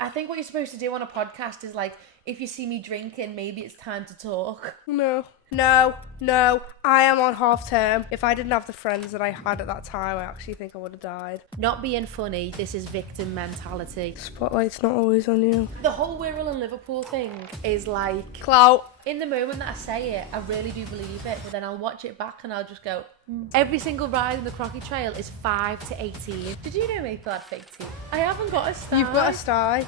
I think what you're supposed to do on a podcast is like, if you see me drinking, maybe it's time to talk. No, I am on half term. If I didn't have the friends that I had at that time, I actually think I would have died. Not being funny, this is victim mentality. Spotlight's not always on you. The whole Wirral and Liverpool thing is like, Clout. in the moment that I say it, I really do believe it, but then I'll watch it back and I'll just go, every single ride in the Crocky Trail is 5 to 18. Did you know Maple had fake teeth? I haven't got a sty. You've got a sty.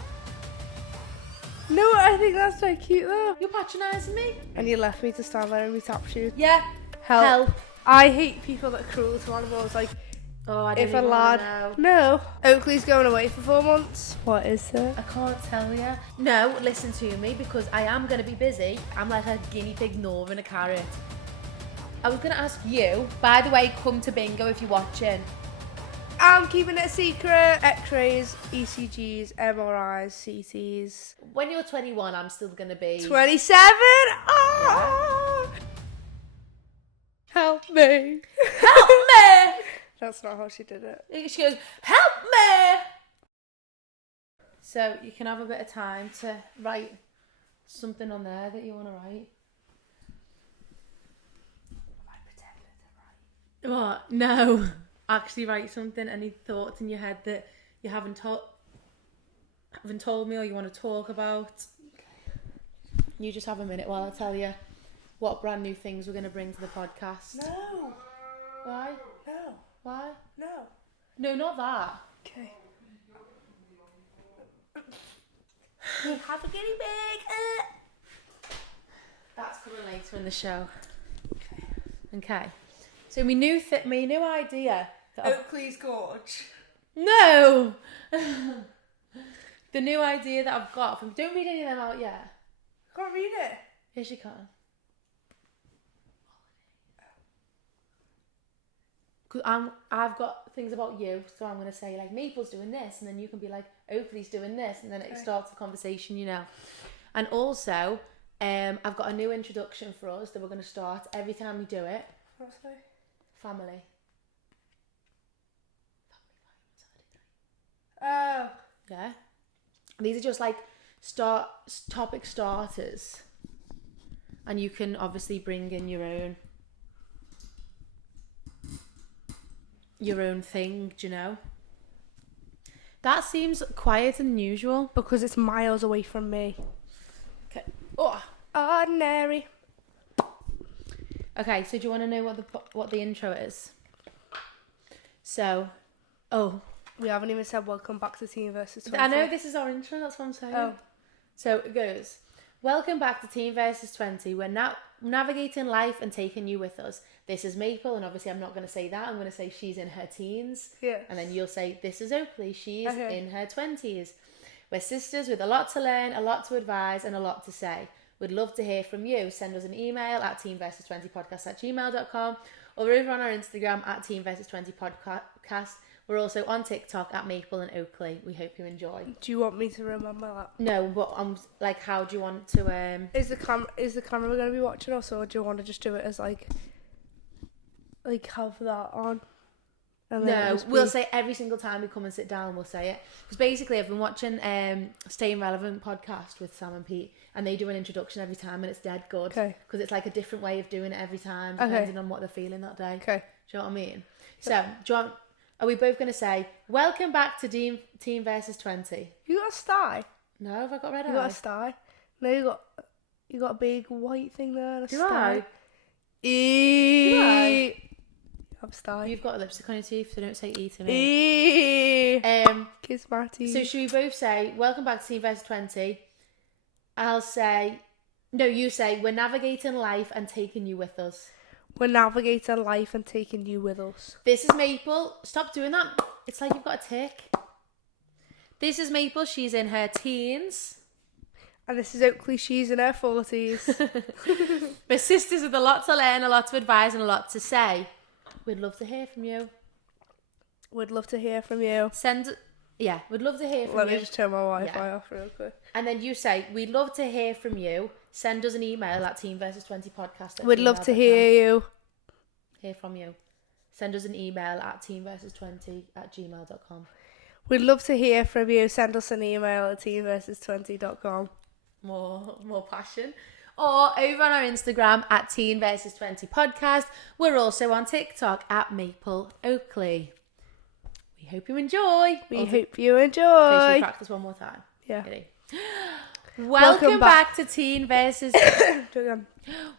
No, I think that's so cute though. You're patronising me? And you left me to stand there and be tap shoes. Yeah. Help. I hate people that are cruel to animals. Like, Oh, I don't if a even lad... know. No. Oakleigh's going away for 4 months. What is it? I can't tell you. No, listen to me, because I am going to be busy. I'm like a guinea pig gnawing a carrot. I was going to ask you, by the way, come to bingo if you're watching. I'm keeping it a secret. X-rays, ECGs, MRIs, CTs. When you're 21, I'm still going to be... 27? Oh! Yeah. Help me. Help me! That's not how she did it. She goes, help me! So you can have a bit of time to write something on there that you want to write. Am I pretending to write? What? No. Actually write something, any thoughts in your head that you haven't told me or you want to talk about. Okay. You just have a minute while I tell you what brand new things we're going to bring to the podcast. No. Why? No. Why? No. No, not that. Okay. We have a guinea pig. That's coming later in the show. Okay. So my new idea. Oakleigh's Gorge. No! The new idea that I've got from... Don't read any of them out yet. I can't read it. Yes, you can. Because I've got things about you, so I'm going to say, like, Maple's doing this, and then you can be like, Oakleigh's doing this, and then it starts a conversation, you know. And also, I've got a new introduction for us that we're going to start every time we do it. What's that? Family. Oh. Yeah. These are just like topic starters, and you can obviously bring in your own thing, do you know? That seems quiet and unusual. Because it's miles away from me. Okay. Oh. Ordinary. Okay, so do you want to know what the intro is? So, we haven't even said welcome back to Teen vs 20. I know this is our intro, that's what I'm saying. Oh. So it goes, welcome back to Teen vs 20. We're now navigating life and taking you with us. This is Maple, and obviously I'm not going to say that. I'm going to say she's in her teens. Yeah. And then you'll say, this is Oakleigh. She's in her 20s. We're sisters with a lot to learn, a lot to advise, and a lot to say. We'd love to hear from you. Send us an email at teenversus20podcast@gmail.com, or we're over on our Instagram at teenversus20podcast. We're also on TikTok at Maple and Oakleigh. We hope you enjoy. Do you want me to remember that? No, but I'm like, how do you want to? Is the camera going to be watching us, or do you want to just do it as like have that on? And then No, we'll say every single time we come and sit down, we'll say it. Because basically, I've been watching Staying Relevant podcast with Sam and Pete, and they do an introduction every time, and it's dead good. Okay. Because it's like a different way of doing it every time, depending on what they're feeling that day. Okay. Do you know what I mean? So, do you want? Are we both going to say, welcome back to Teen versus 20? You got a sty? No, have I got red You eye? got a sty? No, you got a big white thing there and a Do sty. I? Do I? You have a sty. You've got lipstick on your teeth, so don't say E to me. Kiss my teeth. So should we both say, welcome back to Teen versus 20? I'll say, no, you say, we're navigating life and taking you with us. We're navigating life and taking you with us. This is Maple. Stop doing that. It's like you've got a tick. This is Maple. She's in her teens. And this is Oakleigh. She's in her 40s. We're sisters with a lot to learn, a lot to advise, and a lot to say. We'd love to hear from you. We'd love to hear from you. We'd love to hear from you. Let me just turn my Wi-Fi off real quick. And then you say, we'd love to hear from you. Send us an email at teenversus20podcast. We'd love to hear you. Hear from you. Send us an email at teenversus20@gmail.com. We'd love to hear from you. Send us an email at teenversus20.com. More passion. Or over on our Instagram at Teen versus 20 podcast. We're also on TikTok at Maple Oakleigh. We hope you enjoy. Hope you enjoy. Okay, should we practice one more time? Yeah. Ready? Welcome back to Teen versus...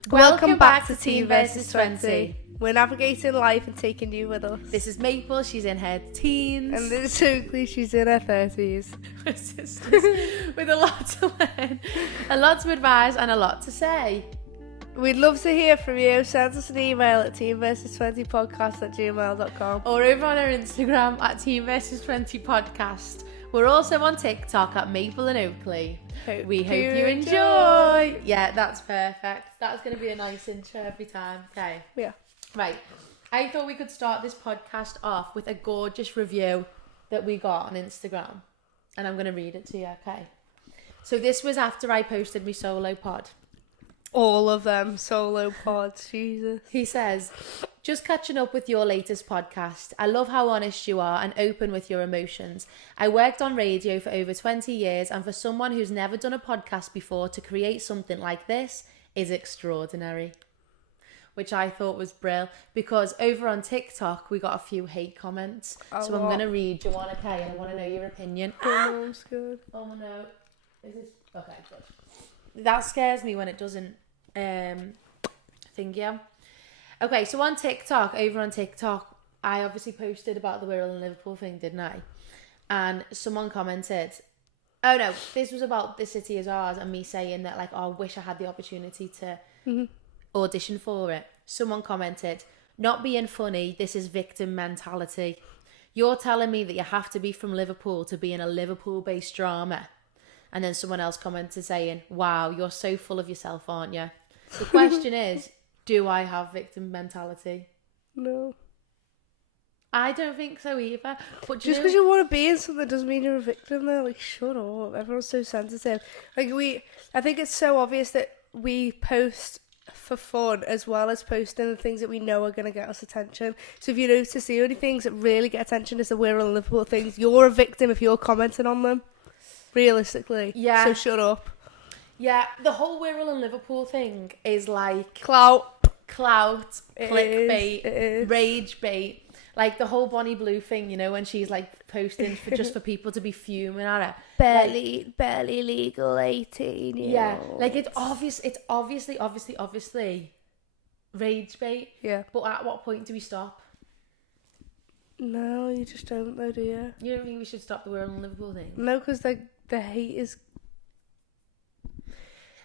Welcome back to Teen versus 20. We're navigating life and taking you with us. This is Maple, she's in her teens. And this is Oakleigh, she's in her 30s. We're sisters with a lot to learn, a lot to advise, and a lot to say. We'd love to hear from you. Send us an email at teenversus20podcast@gmail.com. Or over on our Instagram at teenversus20podcast. We're also on TikTok at Maple and Oakleigh. We hope you enjoy. Yeah, that's perfect. That's going to be a nice intro every time. Okay. Yeah. Right. I thought we could start this podcast off with a gorgeous review that we got on Instagram. And I'm going to read it to you, okay? So this was after I posted my solo pod. All of them solo pods, Jesus. He says, just catching up with your latest podcast. I love how honest you are and open with your emotions. I worked on radio for over 20 years, and for someone who's never done a podcast before to create something like this is extraordinary. Which I thought was brilliant, because over on TikTok we got a few hate comments. So I'm going to read you one, okay? And I want to know your opinion. Oh, I'm scared. Oh no. Is this... Okay, good. That scares me when it doesn't thingy. Okay, so on TikTok, I obviously posted about the Wirral and Liverpool thing, didn't I? And someone commented, oh no, this was about the city as ours, and me saying that, like, oh, I wish I had the opportunity to audition for it. Someone commented, not being funny, this is victim mentality. You're telling me that you have to be from Liverpool to be in a Liverpool-based drama. And then someone else commented saying, wow, you're so full of yourself, aren't you? The question is, do I have victim mentality? No. I don't think so either. But just because you want to be in something doesn't mean you're a victim though. Like, shut up. Everyone's so sensitive. Like, I think it's so obvious that we post for fun as well as posting the things that we know are going to get us attention. So if you notice the only things that really get attention is the Wirral and Liverpool things, you're a victim if you're commenting on them. Realistically. Yeah. So shut up. Yeah, the whole Wirral and Liverpool thing is like... Clout, clickbait, rage bait. Like the whole Bonnie Blue thing, you know, when she's like posting just for people to be fuming at her. Barely legal 18 years. Yeah, like it's obviously rage bait. Yeah. But at what point do we stop? No, you just don't though, do you? You don't think we should stop the Wirral and Liverpool thing? No, because the hate is...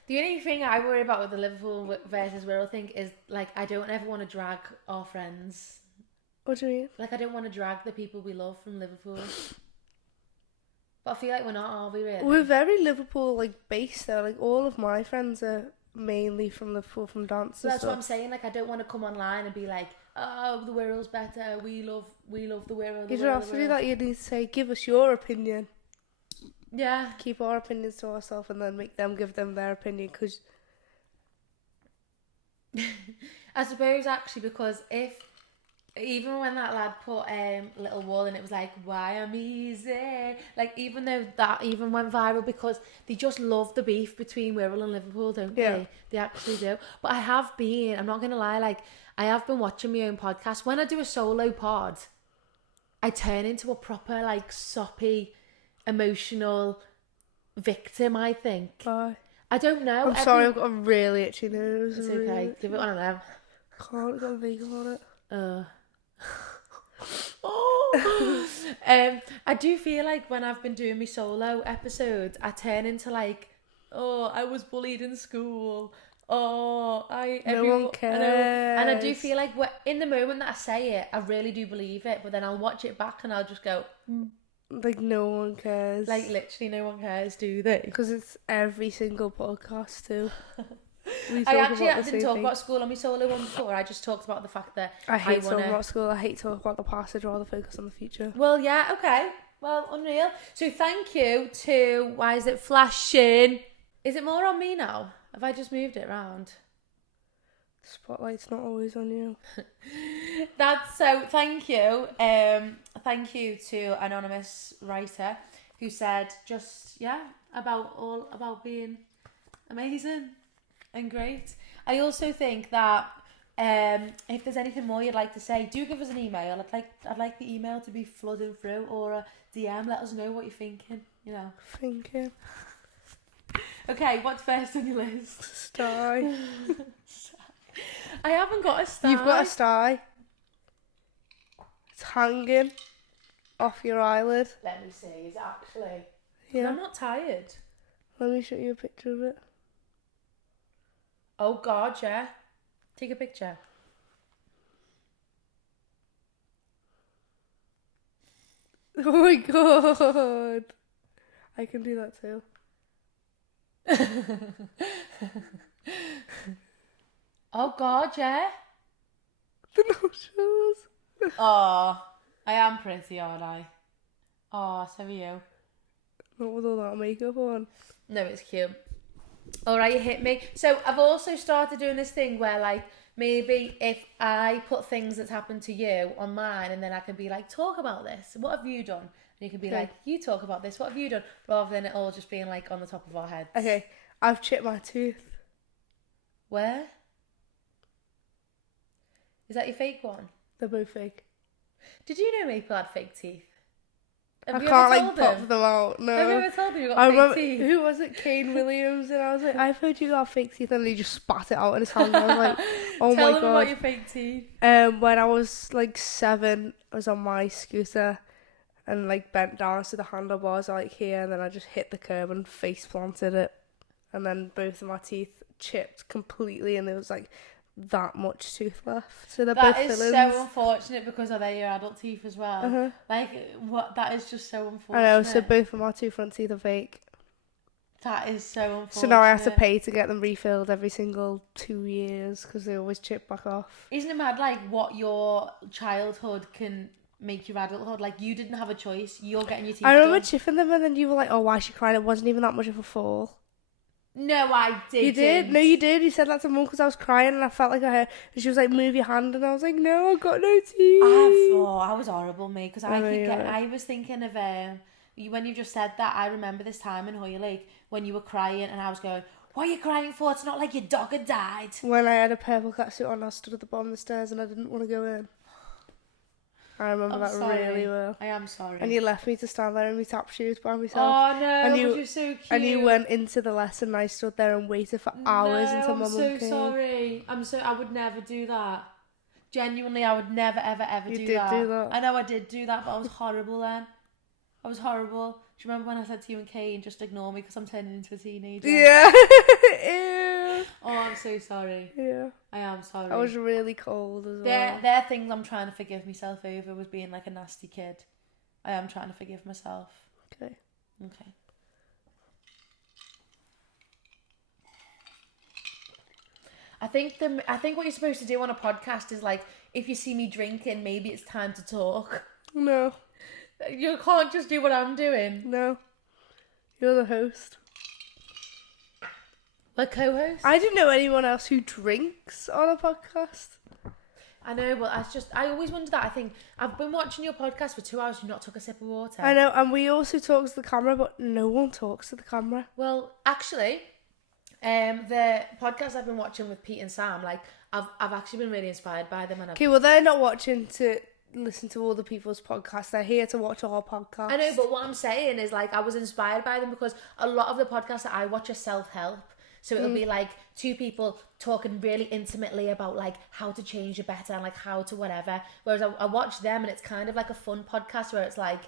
The only thing I worry about with the Liverpool versus Wirral thing is, like, I don't ever want to drag our friends. What do you mean? Like, I don't want to drag the people we love from Liverpool. But I feel like we're not, are we, really? We're very Liverpool, like, based, though. Like, all of my friends are mainly from Liverpool, from dance and That's stuff. What I'm saying. Like, I don't want to come online and be like, oh, the Wirral's better. We love the Wirral. You don't have to do that. You need to say, give us your opinion. Yeah. Keep our opinions to ourselves and then make them give them their opinion. Because I suppose, actually, because even when that lad put Little Wall and it was like, why I'm easy, like, even though that even went viral, because they just love the beef between Wirral and Liverpool, don't they? They actually do. But I'm not gonna lie, like, I have been watching my own podcast. When I do a solo pod, I turn into a proper, like, soppy, emotional victim, I think. Why? I don't know. I'm sorry, I've got a really itchy nose. It's okay. Give it one of them. Can't got a vegan on it. I do feel like when I've been doing my solo episodes, I turn into like, oh, I was bullied in school. Oh, no one cares. And I do feel like in the moment that I say it, I really do believe it. But then I'll watch it back and I'll just go, like, no one cares. Like, literally, no one cares, do they? Because it's every single podcast too. I didn't talk about school on my solo one before. I just talked about the fact that I hate talking about school. I hate talking about the past. I'd rather focus on the future. Well, yeah, okay. Well, unreal. So thank you to, why is it flashing? Is it more on me now? Have I just moved it around? Spotlight's not always on you. That's so. Thank you. Thank you to anonymous writer who said about being amazing and great. I also think that if there's anything more you'd like to say, do give us an email. I'd like the email to be flooding through, or a DM. Let us know what you're thinking. Thinking. Okay, what's first on your list? Sty. I haven't got a sty. You've got a sty. It's hanging off your eyelid. Let me see. Is it actually? Yeah. I'm not tired. Let me show you a picture of it. Oh God, yeah. Take a picture. Oh my God. I can do that too. Oh God, yeah. The nostrils. Oh, I am pretty, aren't I? Oh, so are you. Not with all that makeup on. No, it's cute. All right, you hit me. So I've also started doing this thing where, like, maybe if I put things that's happened to you on mine, and then I can be like, talk about this. What have you done? And you can be like, you talk about this. What have you done? Rather than it all just being like on the top of our heads. Okay, I've chipped my tooth. Where? Is that your fake one? They're both fake. Did you know Maple had fake teeth? Have I you can't ever like told pop them out. No. Have you ever told them you got I fake remember teeth? who was it? Kane Williams, and I was like, I've heard you got fake teeth, and he just spat it out in his hand. I was like, oh Tell my them God. about your fake teeth. When I was like 7, I was on my scooter and like bent down so the handlebars are like here, and then I just hit the curb and face planted it, and then both of my teeth chipped completely, and there was like that much tooth left. So they're both fillings. That is so unfortunate, because are they your adult teeth as well? Like, what? That is just so unfortunate. I know. So both of my 2 front teeth are fake. That is so unfortunate. So now I have to pay to get them refilled every single 2 years because they always chip back off. Isn't it mad, like, what your childhood can make your adulthood? Like, you didn't have a choice. You're getting your teeth I remember done. chipping them, and then you were like, oh, why is she crying? It wasn't even that much of a fall. No, I didn't. You did? No, you did. You said that to Mum because I was crying, and I felt like I heard. And she was like, move your hand, and I was like, no, I've got no teeth. I was horrible, mate, because Right. I was thinking of when you just said that. I remember this time in Oakleigh when you were crying, and I was going, what are you crying for? It's not like your dog had died. When I had a purple catsuit on, I stood at the bottom of the stairs, and I didn't want to go in. I remember that really well. I am sorry. And you left me to stand there in my tap shoes by myself. Oh no, and you're so cute. And you went into the lesson, and I stood there and waited for hours until my mum came. I'm so sorry. I would never do that. Genuinely, I would never, ever, ever do that. You did do that. I know I did do that, but I was horrible then. I was horrible. Do you remember when I said to you and Kane, just ignore me because I'm turning into a teenager? Yeah. Ew. Oh, I'm so sorry. Yeah. I am sorry. I was really cold as well. There are things I'm trying to forgive myself over, was being like a nasty kid. I am trying to forgive myself. Okay. I think what you're supposed to do on a podcast is, like, if you see me drinking, maybe it's time to talk. No. You can't just do what I'm doing. No. You're the host. My co-host? I didn't know anyone else who drinks on a podcast. I know, but I always wonder that. I think I've been watching your podcast for 2 hours and not took a sip of water. I know, and we also talk to the camera, but no one talks to the camera. Well, actually, the podcast I've been watching with Pete and Sam, like, I've actually been really inspired by them. Okay, well, they're not watching to listen to other people's podcasts. They're here to watch our podcast. I know, but what I'm saying is, like, I was inspired by them because a lot of the podcasts that I watch are self-help. So it'll be like 2 people talking really intimately about, like, how to change it better and, like, how to whatever. Whereas I watch them and it's kind of like a fun podcast where it's like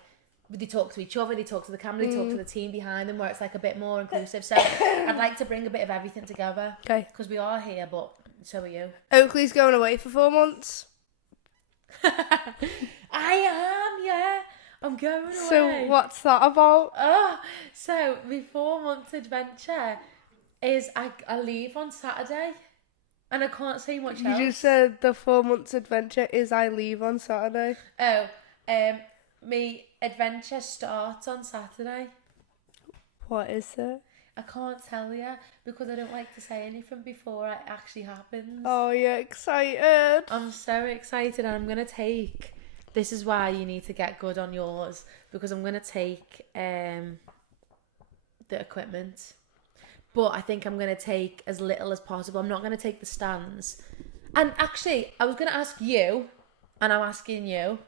they talk to each other, they talk to the camera, they talk to the team behind them, where it's like a bit more inclusive. So I'd like to bring a bit of everything together. Okay. Because we are here, but so are you. Oakleigh's going away for 4 months. I am, yeah. I'm going away. So what's that about? So my 4-month adventure is I leave on Saturday, and I can't say much else. You just said the 4 months adventure is I leave on Saturday. My adventure starts on Saturday. What is it? I can't tell you because I don't like to say anything before it actually happens. Oh, you're excited. I'm so excited, and I'm going to take... This is why you need to get good on yours, because I'm going to take the equipment. But I think I'm going to take as little as possible. I'm not going to take the stands. And actually, I was going to ask you, and I'm asking you,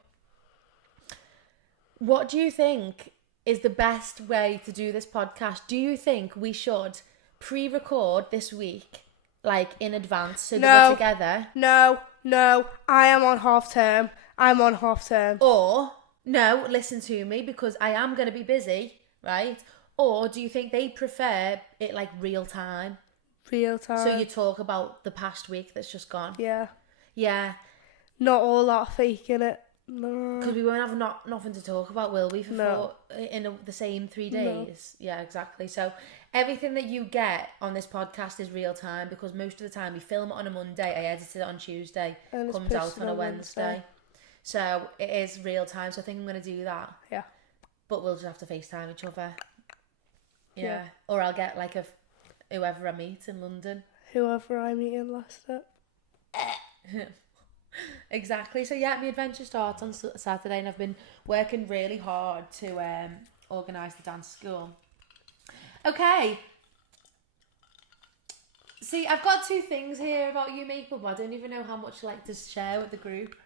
what do you think is the best way to do this podcast? Do you think we should pre-record this week, like in advance, so that we're together? No, I am on half term. I'm on half term. Or, no, listen to me, because I am going to be busy, right? Or do you think they prefer it like real time? Real time. So you talk about the past week that's just gone? Yeah. Yeah. Not all that fake in it. No. Because we won't have nothing to talk about, will we? The same 3 days. No. Yeah, exactly. So everything that you get on this podcast is real time, because most of the time we film it on a Monday, I edit it on Tuesday, and comes out on a Wednesday. So it is real time. So I think I'm going to do that. Yeah. But we'll just have to FaceTime each other. Yeah. Or I'll get like whoever I meet in London. Whoever I meet in Leicester. Exactly. So yeah, my adventure starts on Saturday, and I've been working really hard to organise the dance school. Okay. See, I've got 2 things here about you, Maple, but I don't even know how much like to share with the group.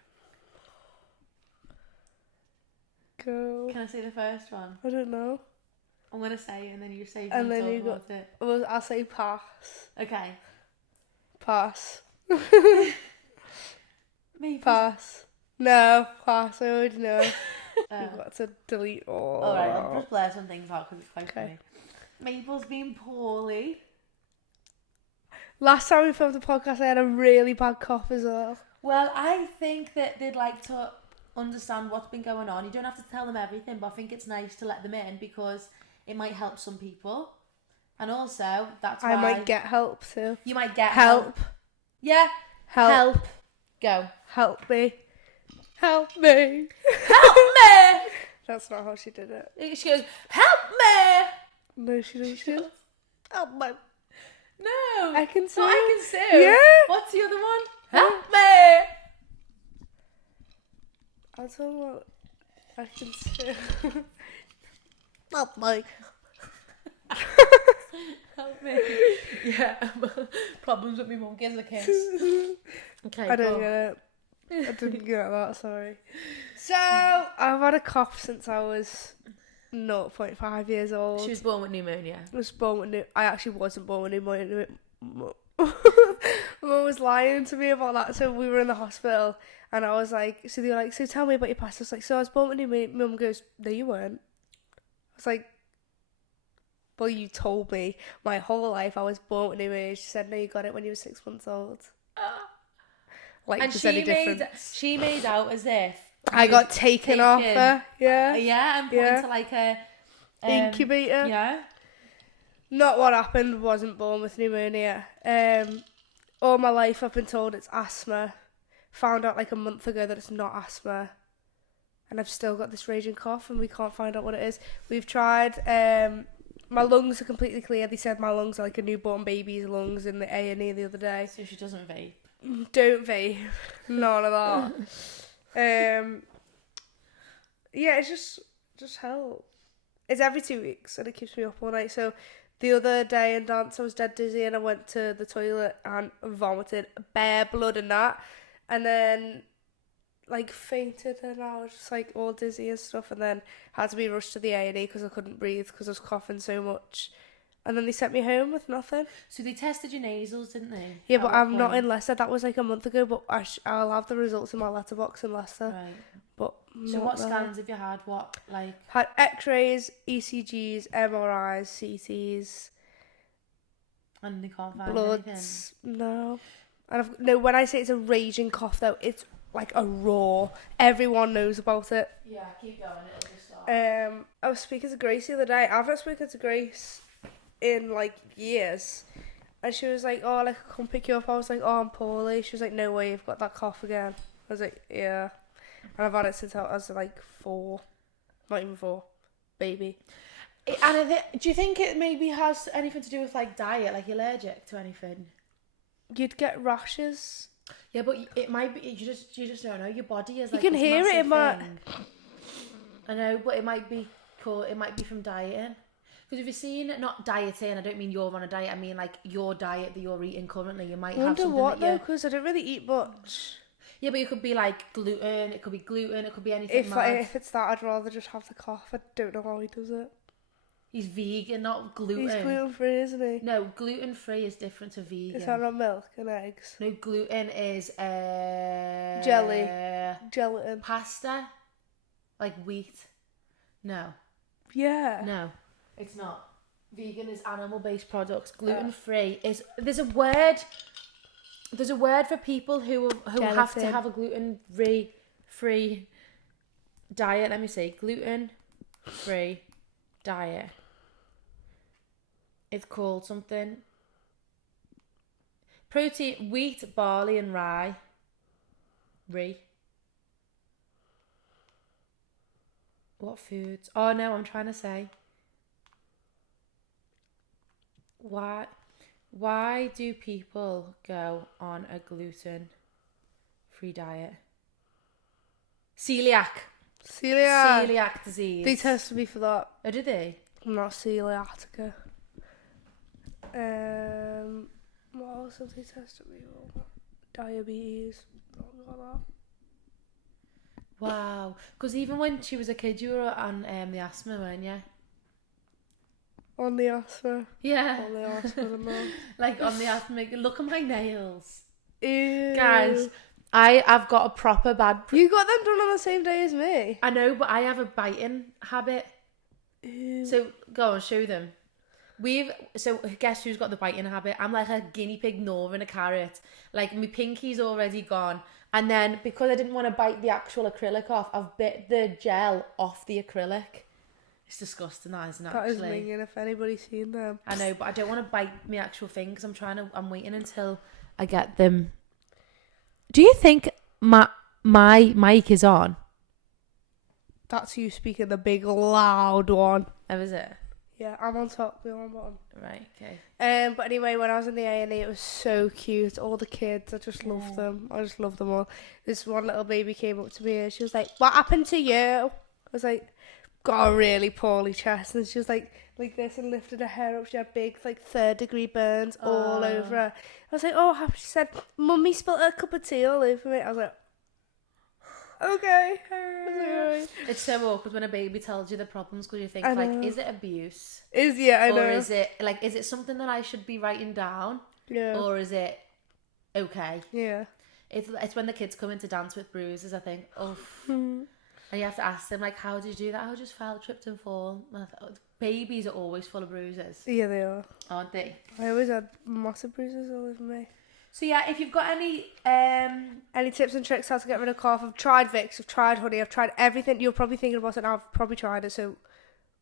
Go. Can I say the first one? I don't know. I'm going to say it, and then you say and then you about it. Well, I'll say pass. Okay. Pass. Maybe. Pass. No, pass. I already know. You've got to delete all. Alright, I'll just blur some things out because it's quite funny. Maple's been poorly. Last time we filmed the podcast, I had a really bad cough as well. Well, I think that they'd like to understand what's been going on. You don't have to tell them everything, but I think it's nice to let them in because it might help some people. And also, that's why... I might get help too. You might get help. Yeah. Help. Go. Help me. Help me. Help me! That's not how she did it. She goes, help me! No, she doesn't. She goes, help me. No. I can sue. Oh, I can sue. Yeah. What's the other one? Help me! I'll tell you what. I can sue. Help me. Help me. Yeah. Problems with me mum gives a kiss. Okay. I don't get it. I didn't get that, sorry. So, I've had a cough since I was 0.5 years old. She was born with pneumonia. I actually wasn't born with pneumonia. Mum was lying to me about that. So we were in the hospital and I was like, so they were like, so tell me about your past. I was like, so I was born with pneumonia. Mum goes, no you weren't. I was like, well you told me my whole life I was born with pneumonia. She said, no you got it when you were 6 months old. Like, and she made out as if I got taken off her. Yeah, and put into like a incubator. Yeah. Not what happened. Wasn't born with pneumonia. All my life I've been told it's asthma. Found out like a month ago that it's not asthma, and I've still got this raging cough, and we can't find out what it is. We've tried. My lungs are completely clear. They said my lungs are like a newborn baby's lungs in the A&E the other day. So she doesn't vape. Don't vape. None of that. Yeah, it's just help. It's every 2 weeks and it keeps me up all night. So the other day in dance I was dead dizzy and I went to the toilet and vomited bare blood and that, and then like fainted and I was just like all dizzy and stuff, and then had to be rushed to the A&E because I couldn't breathe because I was coughing so much. And then they sent me home with nothing. So they tested your nasals, didn't they? Yeah, but I'm not in Leicester. That was like a month ago, but I'll have the results in my letterbox in Leicester. Right. But so what scans have you had? What, like? Had X-rays, ECGs, MRIs, CTs. And they can't find bloods. anything? No. And when I say it's a raging cough though, it's like a roar. Everyone knows about it. Yeah, keep going. It'll just stop. I was speaking to Grace the other day. I've not spoken to Grace in like years, and she was like, oh, like I come pick you up. I was like, oh, I'm poorly. She was like, no way, you've got that cough again. I was like, yeah. And I've had it since I was like 4, not even 4, baby. Do you think it maybe has anything to do with like diet, like you're allergic to anything? You'd get rashes. Yeah, but it might be you just don't know. Your body is You like can this hear it in my. thing. I know, but it might be cool. It might be from dieting. Because if you've seen, not dieting, I don't mean you're on a diet. I mean like your diet that you're eating currently. You might I have wonder something what that you. though, because I don't really eat much. Yeah, but it could be like gluten. It could be gluten. It could be anything. If it's that, I'd rather just have the cough. I don't know how he does it. He's vegan, not gluten. He's gluten free, isn't he? No, gluten free is different to vegan. Is that not milk and eggs? No, gluten is Jelly. Gelatin. Pasta, like wheat. No, Yeah. it's not. Vegan is animal-based products. Gluten free is there's a word for people who have to have a gluten free diet. Let me see, gluten free diet. It's called something. Protein, wheat, barley, and rye. What foods? Oh no, I'm trying to say. Why do people go on a gluten-free diet? Celiac disease. They tested me for that. Oh, did they? I'm not celiac. What else have they tested me for? Diabetes. Oh, got that. Wow. Because even when she was a kid, you were on the asthma, weren't you? On the asthma. Yeah. On the asthma, no. Like on the asthma. Look at my nails. Ew. Guys, I've got a proper bad... You got them done on the same day as me. I know, but I have a biting habit. Ew. So, go on, show them. So guess who's got the biting habit? I'm like a guinea pig gnawing a carrot. Like my pinky's already gone. And then because I didn't want to bite the actual acrylic off, I've bit the gel off the acrylic. It's disgusting, that isn't it? That is minging if anybody's seen them. I know, but I don't want to bite my actual thing because I'm waiting until I get them. Do you think my mic is on? That's you speaking, the big loud one. Oh, is it? Yeah, I'm on top, you're on bottom. Right, okay. But anyway, when I was in the A&E, it was so cute. All the kids, I just loved them. I just loved them all. This one little baby came up to me and she was like, "What happened to you?" I was like, "Got a really poorly chest." And she was like this and lifted her hair up. She had big, like, 3rd-degree burns all over her. I was like, "Oh, happy." She said, "Mummy spilt a cup of tea all over me." I was like, okay. It's so awkward when a baby tells you the problems because you think, like, is it abuse? I know. Or is it something that I should be writing down? Yeah. Or is it okay? Yeah. It's when the kids come in to dance with bruises, I think, and you have to ask them, like, how did you do that? I just fell, tripped and fall. Babies are always full of bruises. Yeah, they are. Aren't they? I always had massive bruises all over me. So yeah, if you've got any tips and tricks how to get rid of cough, I've tried Vicks, I've tried honey, I've tried everything. You're probably thinking about it now. I've probably tried it, so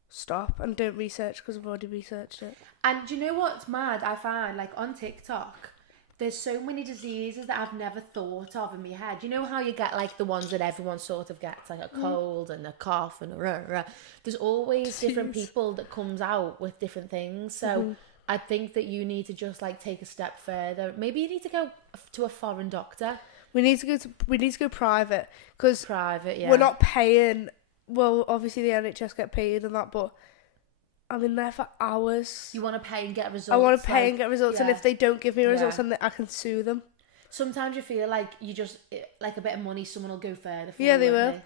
stop and don't research because I've already researched it. And do you know what's mad? I find, like, on TikTok, there's so many diseases that I've never thought of in my head. You know how you get, like, the ones that everyone sort of gets, like a cold and a cough and there's always different people that comes out with different things. So I think that you need to just, like, take a step further. Maybe you need to go to a foreign doctor. We need to go private because yeah. We're not paying. Well, obviously the NHS get paid and that, but I'm in there for hours. You want to pay and get results. I want to pay and get results, yeah. And if they don't give me results, then I can sue them. Sometimes you feel like you just, like a bit of money, someone will go further for you. Yeah, they will.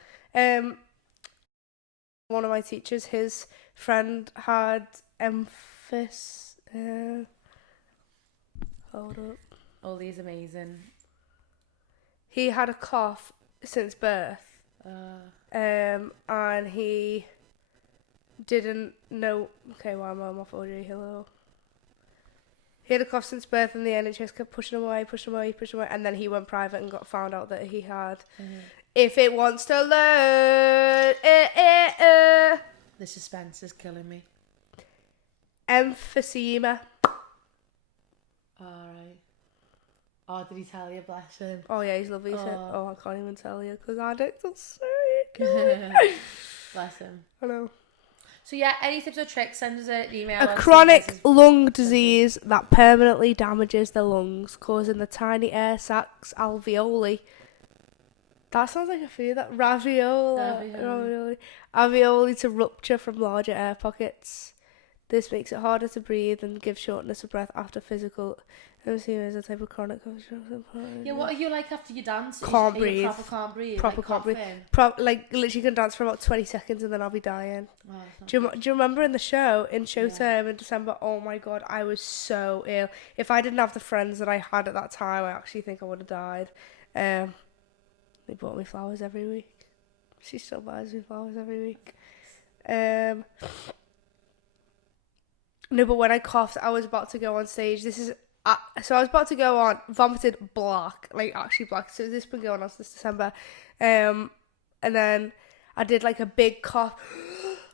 One of my teachers, his friend had emphysema. Hold up. All these amazing. He had a cough since birth. And he didn't know. Okay, why am I on my phone? Hello. He had a cough since birth, and the NHS kept pushing him away, and then he went private and found out that he had. If it wants to learn, The suspense is killing me. Emphysema. Alright. Oh, did he tell you? Bless him. Oh yeah, he's lovely. He said, I can't even tell you because our doctor's so Bless him. I know. So yeah, any tips or tricks, send us an email. A chronic lung disease that permanently damages the lungs, causing the tiny air sacs alveoli. That sounds like a food. That alveoli to rupture from larger air pockets. This makes it harder to breathe and gives shortness of breath after physical. Emphysema is a type of chronic. Yeah, what are you like after you dance? Can't breathe. Proper can't breathe. Proper like can't breathe. coughing? Like literally can dance for about 20 seconds and then I'll be dying. Oh, Do you remember in the show, in Showtime in December? Oh my god, I was so ill. If I didn't have the friends that I had at that time, I actually think I would have died. They bought me flowers every week. She still buys me flowers every week. No, but when I coughed, I was about to go on stage. So I was about to go on, vomited black, like actually black. So this has been going on since December. And then I did like a big cough,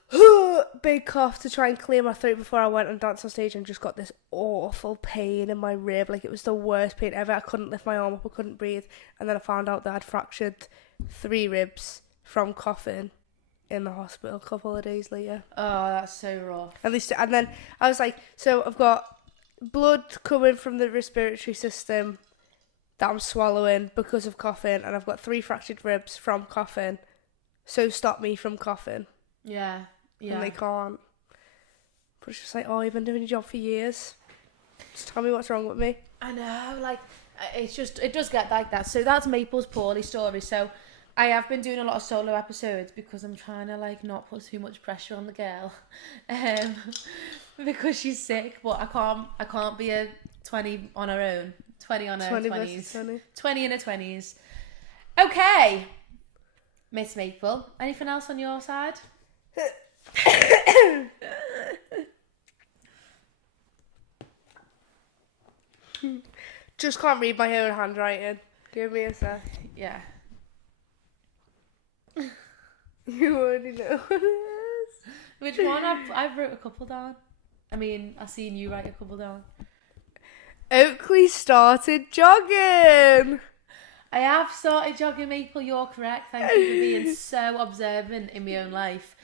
to try and clear my throat before I went and danced on stage, and just got this awful pain in my rib. Like it was the worst pain ever. I couldn't lift my arm up, I couldn't breathe. And then I found out that I'd fractured 3 ribs from coughing in the hospital a couple of days later. Oh, that's so rough. And then I was like, so I've got blood coming from the respiratory system that I'm swallowing because of coughing, and I've got 3 fractured ribs from coughing. So stop me from coughing. Yeah. And they can't. But it's just like, oh, you've been doing your job for years. Just tell me what's wrong with me. I know, like, it does get like that. So that's Maple's poorly story. So I have been doing a lot of solo episodes because I'm trying to like not put too much pressure on the girl, because she's sick. But I can't be a 20 on her own. 20 on her 20s. 20 in her 20s. Okay, Miss Maple. Anything else on your side? Just can't read my own handwriting. Give me a sec. Yeah. You already know what it is. Which one? I've wrote a couple down. I mean, I've seen you write a couple down. Oakleigh started jogging. I have started jogging, Maple. You're correct. Thank you for being so observant in my own life.